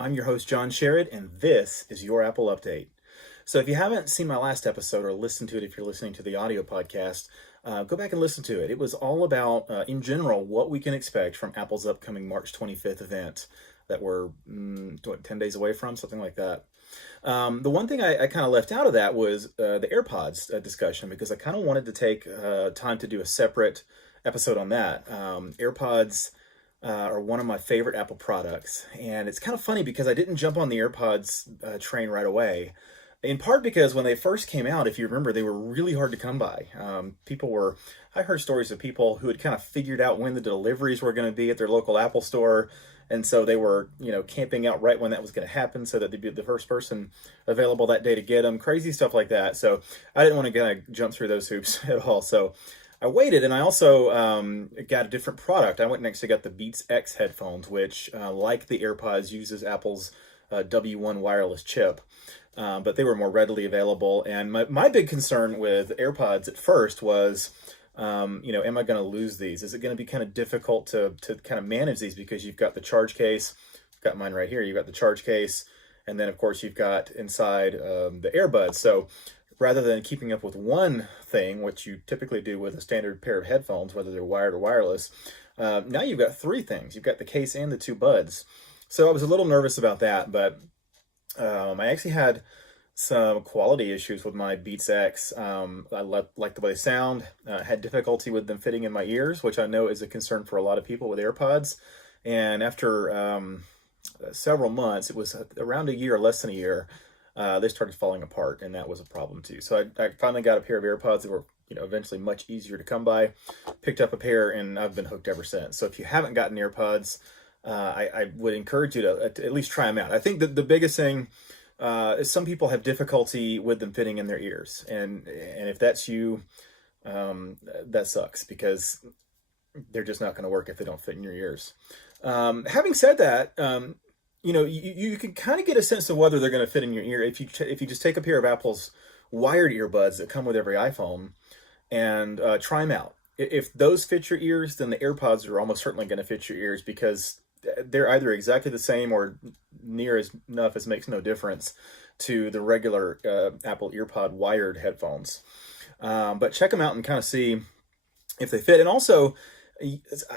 I'm your host, John Sherrod, and this is your Apple Update. So, if you haven't seen my last episode or listened to it, if you're listening to the audio podcast, go back and listen to it. It was all about, in general, what we can expect from Apple's upcoming March 25th event that we're, 10 days away from, something like that. The one thing I kind of left out of that was the AirPods discussion because I kind of wanted to take time to do a separate episode on that. AirPods are one of my favorite Apple products, and it's kind of funny because I didn't jump on the AirPods train right away. In part because when they first came out, if you remember, they were really hard to come by. I heard stories of people who had kind of figured out when the deliveries were going to be at their local Apple store. And so they were, camping out right when that was going to happen so that they'd be the first person available that day to get them. Crazy stuff like that. So I didn't want to kind of jump through those hoops at all. So I waited, and I also got a different product. I went and actually got the Beats X headphones, which, like the AirPods, uses Apple's W1 wireless chip. But they were more readily available. And my big concern with AirPods at first was, am I going to lose these? Is it going to be kind of difficult to kind of manage these because you've got the charge case? I've got mine right here. You've got the charge case. And then, of course, you've got inside the earbuds. So rather than keeping up with one thing, which you typically do with a standard pair of headphones, whether they're wired or wireless, now you've got three things. You've got the case and the two buds. So I was a little nervous about that, but I actually had some quality issues with my Beats X. I like the way they sound. Had difficulty with them fitting in my ears, which I know is a concern for a lot of people with AirPods. And after several months, it was around a year, less than a year, they started falling apart, and that was a problem too. So I finally got a pair of AirPods that were, eventually much easier to come by. Picked up a pair, and I've been hooked ever since. So if you haven't gotten AirPods, I would encourage you to at least try them out. I think that the biggest thing is some people have difficulty with them fitting in their ears, and if that's you, that sucks because they're just not going to work if they don't fit in your ears. Having said that, you can kind of get a sense of whether they're going to fit in your ear if you just take a pair of Apple's wired earbuds that come with every iPhone and try them out. If those fit your ears, then the AirPods are almost certainly going to fit your ears because they're either exactly the same or near as enough as makes no difference to the regular Apple EarPod wired headphones. But check them out and kind of see if they fit. And also,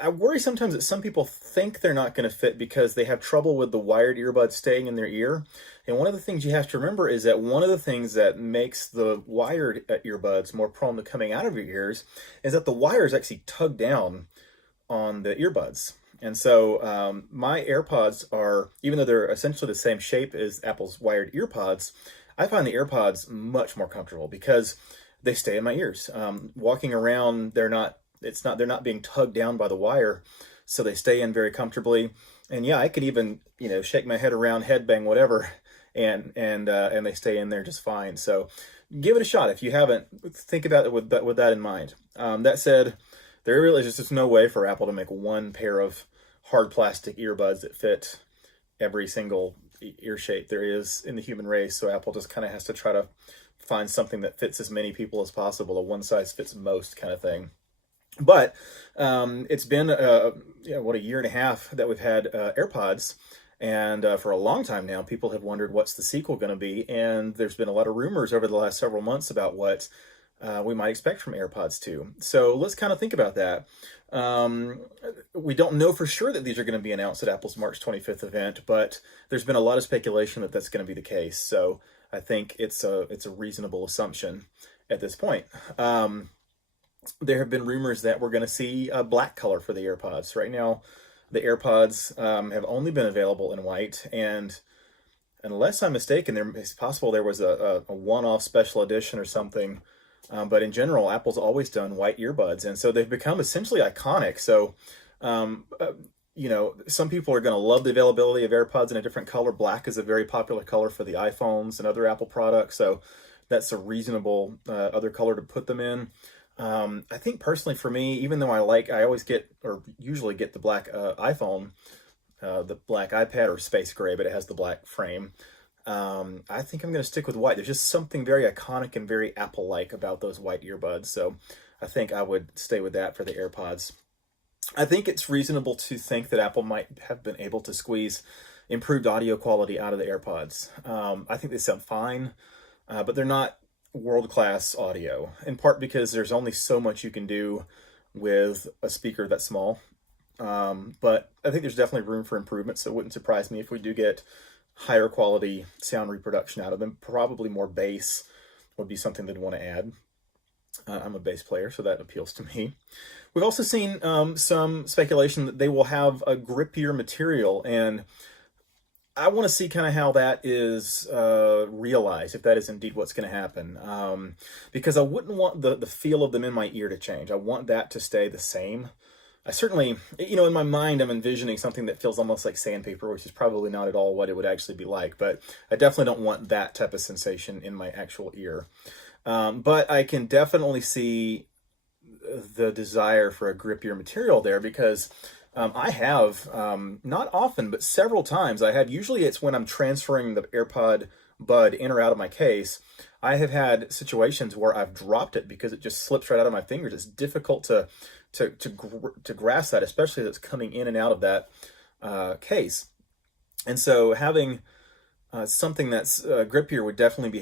I worry sometimes that some people think they're not going to fit because they have trouble with the wired earbuds staying in their ear. And one of the things you have to remember is that one of the things that makes the wired earbuds more prone to coming out of your ears is that the wires actually tug down on the earbuds. And so my AirPods are, even though they're essentially the same shape as Apple's wired earpods, I find the AirPods much more comfortable because they stay in my ears. Walking around, they're not being tugged down by the wire, so they stay in very comfortably. And yeah, I could even, shake my head around, headbang, whatever, and they stay in there just fine. So give it a shot if you haven't. Think about it with that in mind. That said, there really is just no way for Apple to make one pair of hard plastic earbuds that fit every single ear shape there is in the human race. So Apple just kind of has to try to find something that fits as many people as possible, a one size fits most kind of thing. But it's been, a year and a half that we've had AirPods. And for a long time now, people have wondered what's the sequel going to be. And there's been a lot of rumors over the last several months about what we might expect from AirPods 2. So let's kind of think about that. We don't know for sure that these are going to be announced at Apple's March 25th event, but there's been a lot of speculation that that's going to be the case. So I think it's a reasonable assumption at this point. There have been rumors that we're going to see a black color for the AirPods. Right now, the AirPods have only been available in white, and unless I'm mistaken, it's possible there was a one-off special edition or something. But in general, Apple's always done white earbuds, and so they've become essentially iconic. So, some people are going to love the availability of AirPods in a different color. Black is a very popular color for the iPhones and other Apple products, so that's a reasonable other color to put them in. I think personally for me, even though I always get, or usually get the black iPhone, the black iPad or space gray, but it has the black frame. I think I'm going to stick with white. There's just something very iconic and very Apple-like about those white earbuds. So I think I would stay with that for the AirPods. I think it's reasonable to think that Apple might have been able to squeeze improved audio quality out of the AirPods. I think they sound fine, but they're not world-class audio, in part because there's only so much you can do with a speaker that small. But I think there's definitely room for improvement, so it wouldn't surprise me if we do get higher quality sound reproduction out of them. Probably more bass would be something they'd want to add. I'm a bass player, so that appeals to me. We've also seen some speculation that they will have a grippier material, and I want to see kind of how that is realized, if that is indeed what's going to happen. Because I wouldn't want the feel of them in my ear to change. I want that to stay the same. I certainly, in my mind, I'm envisioning something that feels almost like sandpaper, which is probably not at all what it would actually be like. But I definitely don't want that type of sensation in my actual ear. But I can definitely see the desire for a grippier material there, because I have, not often, but several times, usually it's when I'm transferring the AirPod bud in or out of my case, I have had situations where I've dropped it because it just slips right out of my fingers. It's difficult to grasp that, especially as it's coming in and out of that case. And so having something that's grippier would definitely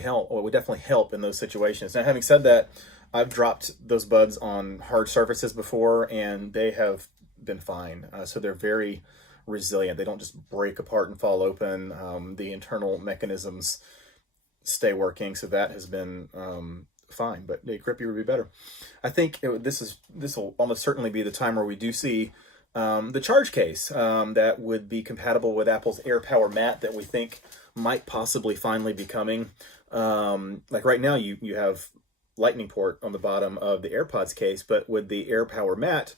help in those situations. Now, having said that, I've dropped those buds on hard surfaces before, and they have been fine. So they're very resilient. They don't just break apart and fall open. The internal mechanisms stay working, so that has been fine. But grippier would be better. I think this will almost certainly be the time where we do see the charge case that would be compatible with Apple's AirPower Mat that we think might possibly finally be coming. Like right now, you have Lightning port on the bottom of the AirPods case, but with the AirPower Mat,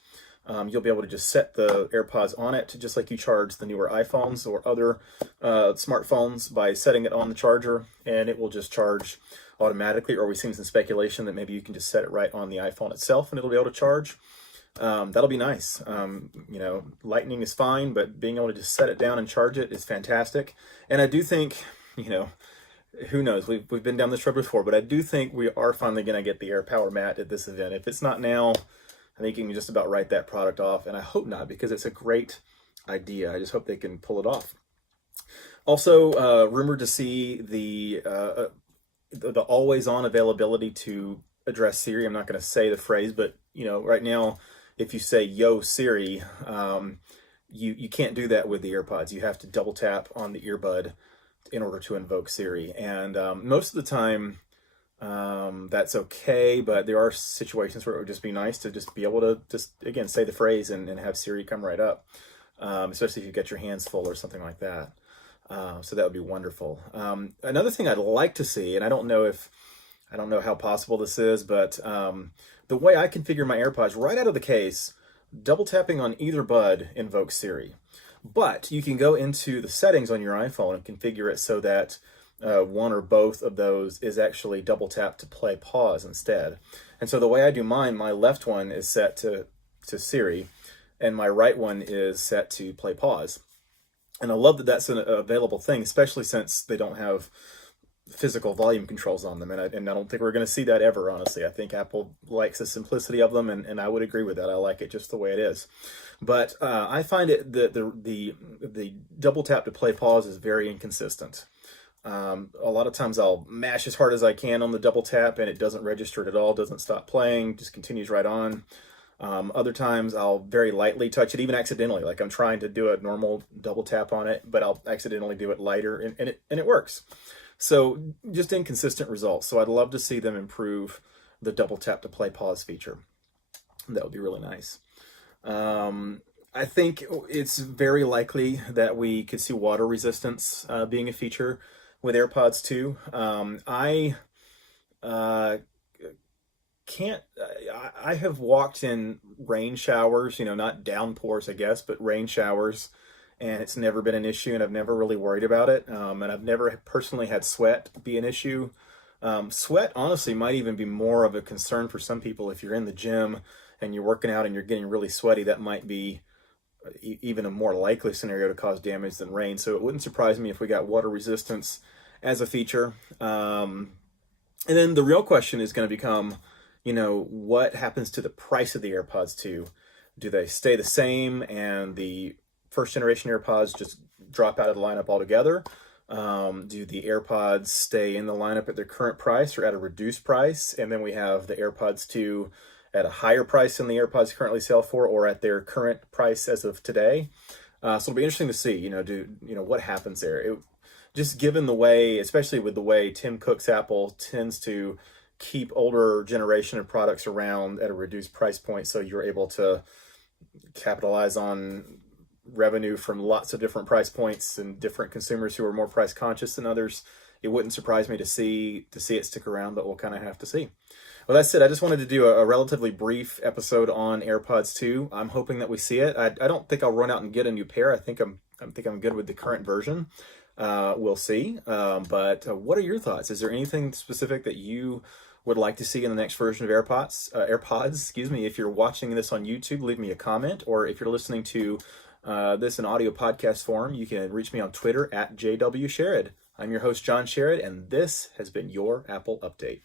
you'll be able to just set the AirPods on it, just like you charge the newer iPhones or other smartphones by setting it on the charger, and it will just charge automatically. Or we've seen some speculation that maybe you can just set it right on the iPhone itself and it'll be able to charge. That'll be nice. Lightning is fine, but being able to just set it down and charge it is fantastic. And I do think, who knows, we've been down this road before, but I do think we are finally going to get the AirPower Mat at this event. If it's not now, I think you can just about write that product off, and I hope not, because it's a great idea. I just hope they can pull it off. Also, rumored to see the always-on availability to address Siri. I'm not going to say the phrase, but right now, if you say "Yo Siri," you can't do that with the AirPods. You have to double tap on the earbud in order to invoke Siri, and most of the time that's okay, but there are situations where it would just be nice to just be able to again say the phrase and have Siri come right up, especially if you get your hands full or something like that. So that would be wonderful. Another thing I'd like to see, and I don't know how possible this is, but the way I configure my AirPods right out of the case, double tapping on either bud invokes Siri. But you can go into the settings on your iPhone and configure it so that one or both of those is actually double tap to play pause instead. And so the way I do mine, my left one is set to Siri, and my right one is set to play pause. And I love that that's an available thing, especially since they don't have physical volume controls on them. And I don't think we're going to see that ever, honestly. I think Apple likes the simplicity of them, and I would agree with that. I like it just the way it is. But I find it that the double tap to play pause is very inconsistent. A lot of times I'll mash as hard as I can on the double tap and it doesn't register it at all, doesn't stop playing, just continues right on. Other times I'll very lightly touch it, even accidentally, like I'm trying to do a normal double tap on it, but I'll accidentally do it lighter and it works. So just inconsistent results. So I'd love to see them improve the double tap to play pause feature. That would be really nice. I think it's very likely that we could see water resistance being a feature with AirPods 2. I have walked in rain showers, not downpours, I guess, but rain showers, and it's never been an issue, and I've never really worried about it. And I've never personally had sweat be an issue. Sweat, honestly, might even be more of a concern for some people. If you're in the gym and you're working out and you're getting really sweaty, that might be even a more likely scenario to cause damage than rain. So it wouldn't surprise me if we got water resistance as a feature. And then the real question is going to become, what happens to the price of the AirPods 2? Do they stay the same and the first generation AirPods just drop out of the lineup altogether? Do the AirPods stay in the lineup at their current price or at a reduced price? And then we have the AirPods 2 at a higher price than the AirPods currently sell for, or at their current price as of today. So it'll be interesting to see, what happens there. Just given the way, especially with the way Tim Cook's Apple tends to keep older generation of products around at a reduced price point, so you're able to capitalize on revenue from lots of different price points and different consumers who are more price conscious than others. It wouldn't surprise me to see it stick around, but we'll kind of have to see. Well, that's it. I just wanted to do a relatively brief episode on AirPods 2. I'm hoping that we see it. I don't think I'll run out and get a new pair. I think I'm good with the current version. We'll see. But what are your thoughts? Is there anything specific that you would like to see in the next version of AirPods, excuse me. If you're watching this on YouTube, leave me a comment, or if you're listening to this in audio podcast form, you can reach me on Twitter at JW Sherrod. I'm your host, John Sherrod, and this has been your Apple Update.